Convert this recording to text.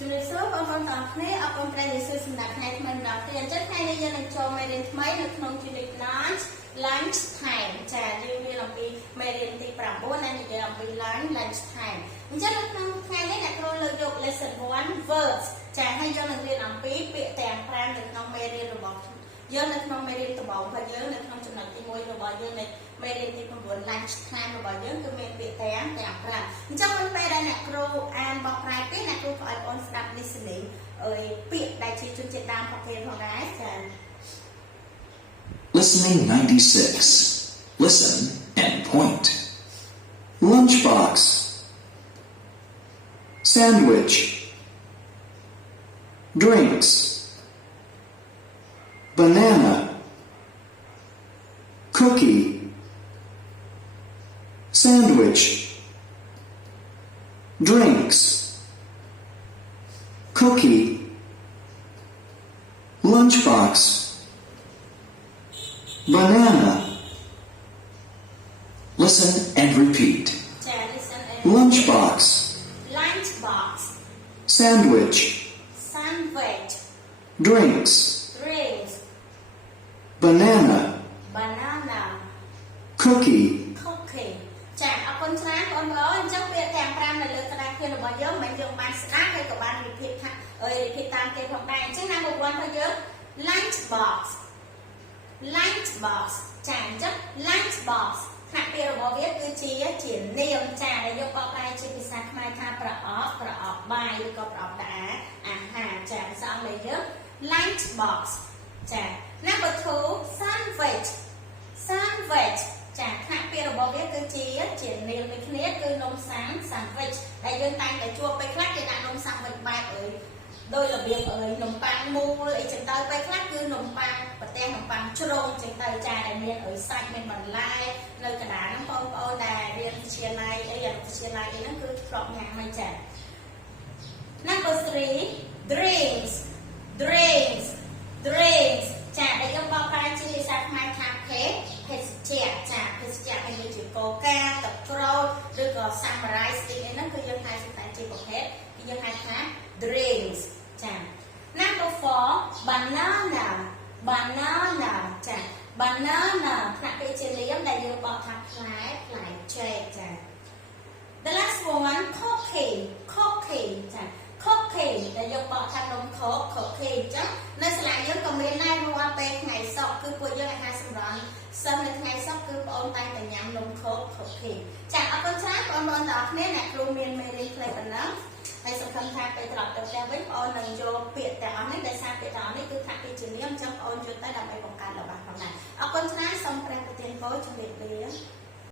จุดสูงบางคนต่อนี้เอาคนไทยในสื่อสำนักไทยมันดอกเรียนจะไทยในยันในโจมเรียนทำไมในขนมจุดlunch time จะเรียนลำปีไม่เรียนตีปรับว่านั่นจะลำปี lunch time จะในขนมไทยในนักเรียนเลือกยก lesson 1 verbs จะให้ย้อนในเรียนลำปีเปียแต่งแปลงในขนมไม่เรียนระบบย้อนในขนมไม่เรียนตัวเบาพอย้อนในขนมจุดหนักที่มวยระบบย้อนในไม่เรียนที่เป็นบน lunch time ระบบย้อนคือเมนเปียแต่งแปลงจะมันไปได้นักเรียนอ่านบอกรายปีนักเรียนก็อ่าน on start listening เปียได้ที่จุดเจ็ดดามประเภทของได้กัน Listening 96. Listen and point. Lunchbox. Sandwich. Drinks. Banana. Cookie. Sandwich. Drinks. Cookie. Lunchbox.Banana. Listen and repeat. Lunchbox. Lunchbox. Sandwich. Sandwich. Drinks. Drinks. Banana. Banana. Cookie. Cookie. ចាអរគុណច្រើនបងប្អូនអញ្ចឹងវាទាំង5នៅលើក្តារខៀនរបស់យើងមិនយើងបានស្ដាប់ហើយក៏បានវិភាគថាrepeat តាមគេផងដែរអញ្ចឹងណាមួយ1របស់យើង lunchbox ចាអញ្ចឹង lunchbox ថាពាក្យរបស់វាគឺជានាមចាដែលយកបកប្រែជាភាសាខ្មែរថាប្រអប់បាយឬក៏ប្រអប់ដាក់អាហារចាភាសាអង់គ្លេសយើង lunchbox ចាណាបើធូ sandwich ចាថាពាក្យរបស់វាគឺជានាមដូចគ្នាគឺនំសាំង sandwich ដែលយើងតែងតែជួបពេលខ្លះគេដាក់នំ sandwich បែបដោយរបៀបនំប៉័ងមូលអីចឹងទៅពេលខ្លះគឺនំប៉័ងប្រទេសនំប៉័ងជ្រុងចឹងទៅចាដែលមានសាច់មានបន្លែនៅកណ្ដាលហ្នឹងបងប្អូនដែលរៀនវិទ្យាល័យអីយ៉ាងវិទ្យាល័យអីហ្នឹងគឺធ្លាប់ញ៉ាំហើយចា Number 3 drinks ចាដែលយើងបកប្រែជាភាសាខ្មែរថាភេសជ្ជៈចាភេសជ្ជៈមានដូចជាកូកាទឹកក្រូចឬក៏ samurai stick អីហ្នឹងគឺយើងហៅតែជាប្រភេទគឺយើងហៅថា drinks ចា Number 4 banana ចា banana ផ្នែកពាក្យជានាមដែលយើងបកថាផ្លែចេកចា The last one cookie ចា cookie ដែលយើងបកថានំខូក cookie អញ្ចឹងនៅសាលាយើងក៏មានដែររាល់ពេលថ្ងៃសុក្រគឺពួកយើងអាហារសម្រន់សិស្សនៅថ្ងៃសុក្រគឺបងអូនតែងតែញ៉ាំនំខូក cookie ចាអរគុណច្រើនបងប្អូនទាំងអស់គ្នាអ្នកគ្រូមានមេរៀនខ្លីប៉ុណ្ណឹងហើយសង្ឃឹមថាពេលត្រឡប់ទៅផ្ទះវិញបងអូននឹងយកពាក្យទាំងអស់នេះដែលសារពាក្យទាំងអស់នេះគឺថាពាក្យជានាមអញ្ចឹងបងអូនយកទៅដើម្បីបង្កើតរបស់ផងដែរអរគុណច្រើនសូមព្រះប្រទានពរជម្រាបលា